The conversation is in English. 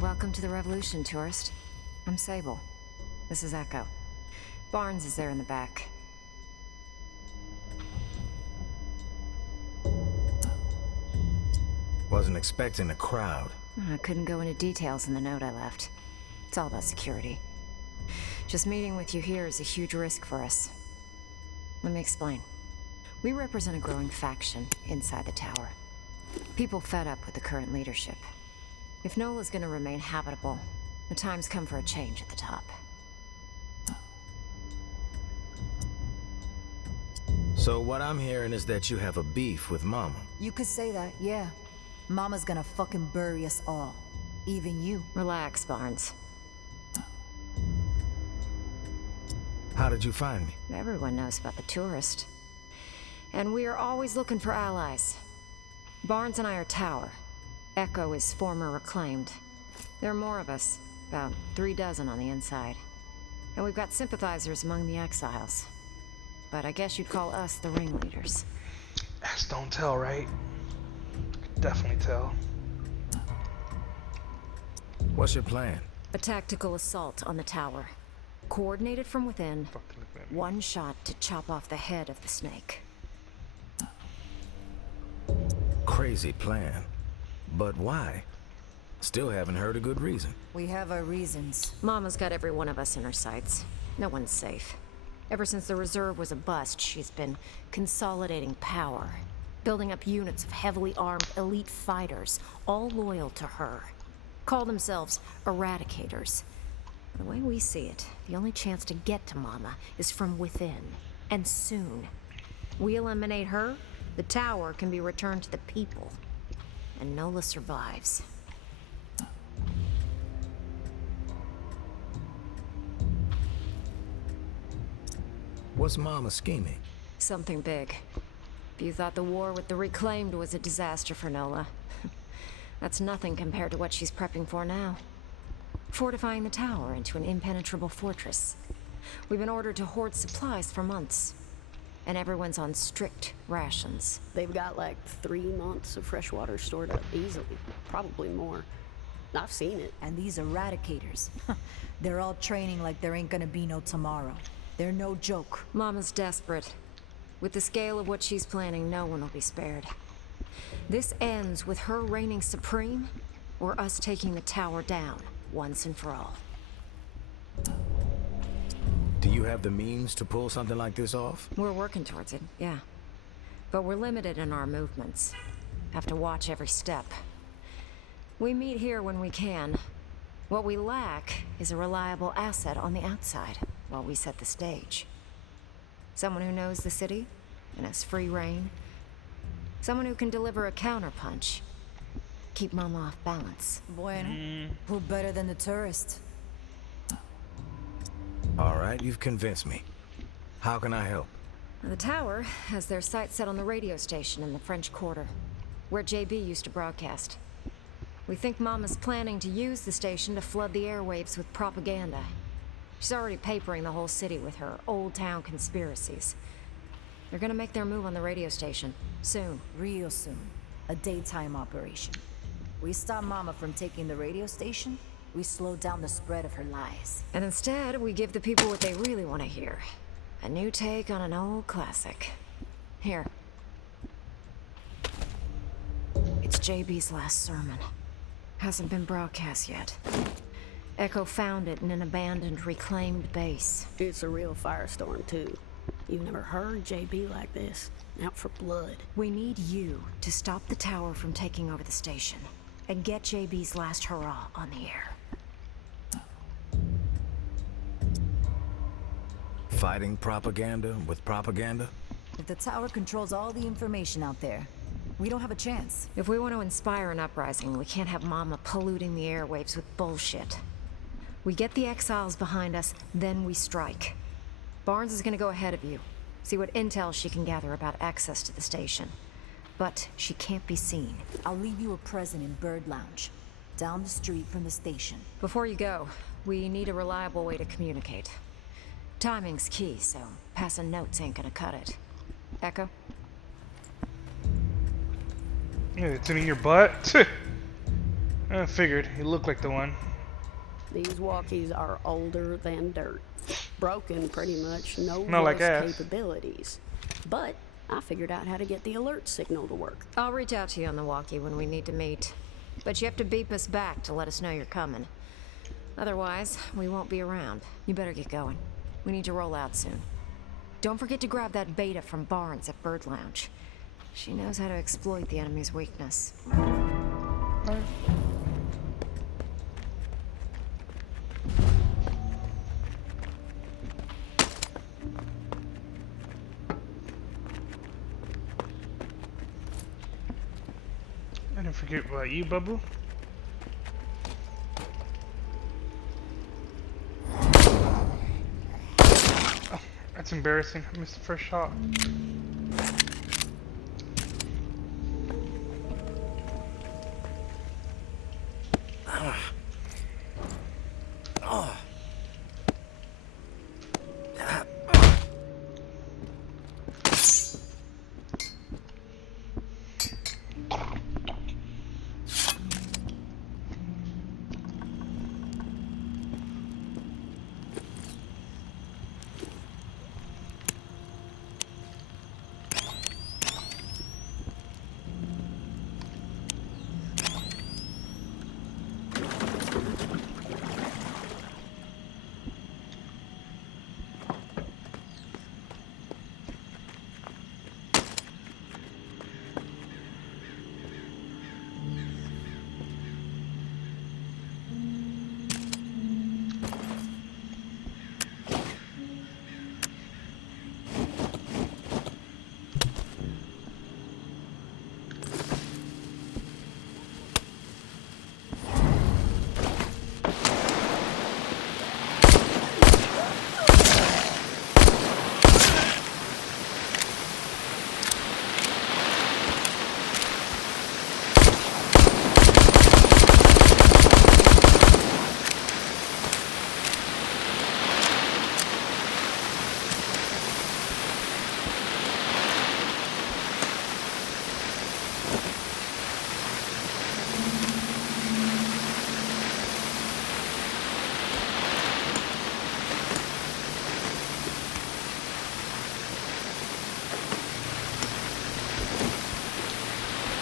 Welcome to the Revolution, tourist. I'm Sable. This is Echo. Barnes is there in the back. Wasn't expecting a crowd. I couldn't go into details in the note I left. It's all about security. Just meeting with you here is a huge risk for us. Let me explain. We represent a growing faction inside the tower. People fed up with the current leadership. If Nola's gonna remain habitable, the time's come for a change at the top. So what I'm hearing is that you have a beef with Mama. You could say that, yeah. Mama's gonna fucking bury us all. Even you. Relax, Barnes. How did you find me? Everyone knows about the tourist. And we are always looking for allies. Barnes and I are Tower. Echo is former Reclaimed. There are more of us, about 3 dozen on the inside. And we've got sympathizers among the exiles. But I guess you'd call us the ringleaders. Ask don't tell, right? Could definitely tell. What's your plan? A tactical assault on the tower. Coordinated from within. One shot to chop off the head of the snake. Crazy plan. But why? Still haven't heard a good reason. We have our reasons. Mama's got every one of us in her sights. No one's safe. Ever since the reserve was a bust, she's been consolidating power. Building up units of heavily armed elite fighters, all loyal to her. Call themselves Eradicators. The way we see it, the only chance to get to Mama is from within. And soon. We eliminate her, the tower can be returned to the people. And Nola survives. What's Mama scheming? Something big. If you thought the war with the Reclaimed was a disaster for Nola, that's nothing compared to what she's prepping for now. Fortifying the tower into an impenetrable fortress. We've been ordered to hoard supplies for months. And everyone's on strict rations. They've got like 3 months of fresh water stored up easily. Probably more. I've seen it. And these Eradicators, they're all training like there ain't gonna be no tomorrow. They're no joke. Mama's desperate. With the scale of what she's planning, no one will be spared. This ends with her reigning supreme, or us taking the tower down, once and for all. Do you have the means to pull something like this off? We're working towards it, yeah. But we're limited in our movements. Have to watch every step. We meet here when we can. What we lack is a reliable asset on the outside while we set the stage. Someone who knows the city and has free reign. Someone who can deliver a counterpunch. Keep Mama off balance. Bueno, who better than the tourist? All right, you've convinced me. How can I help? The tower has their sights set on the radio station in the French Quarter, where JB used to broadcast. We think Mama's planning to use the station to flood the airwaves with propaganda. She's already papering the whole city with her old town conspiracies. They're gonna make their move on the radio station, soon. Real soon. A daytime operation. We stop Mama from taking the radio station, we slow down the spread of her lies. And instead, we give the people what they really want to hear. A new take on an old classic. Here. It's JB's last sermon. Hasn't been broadcast yet. Echo found it in an abandoned reclaimed base. It's a real firestorm, too. You've never heard JB like this. Out for blood. We need you to stop the tower from taking over the station and get JB's last hurrah on the air. Fighting propaganda with propaganda? If the tower controls all the information out there, we don't have a chance. If we want to inspire an uprising, we can't have Mama polluting the airwaves with bullshit. We get the exiles behind us, then we strike. Barnes is gonna go ahead of you. See what intel she can gather about access to the station. But she can't be seen. I'll leave you a present in Bird Lounge, down the street from the station. Before you go, we need a reliable way to communicate. Timing's key, so passing notes ain't gonna cut it. Echo? Yeah, it's in your butt. I figured. He looked like the one. These walkies are older than dirt. Broken, pretty much. No Not like voice us. capabilities. But I figured out how to get the alert signal to work. I'll reach out to you on the walkie when we need to meet. But you have to beep us back to let us know you're coming. Otherwise, we won't be around. You better get going. We need to roll out soon. Don't forget to grab that beta from Barnes at Bird Lounge. She knows how to exploit the enemy's weakness. I didn't forget about you, Bubble. Oh, that's embarrassing. I missed the first shot.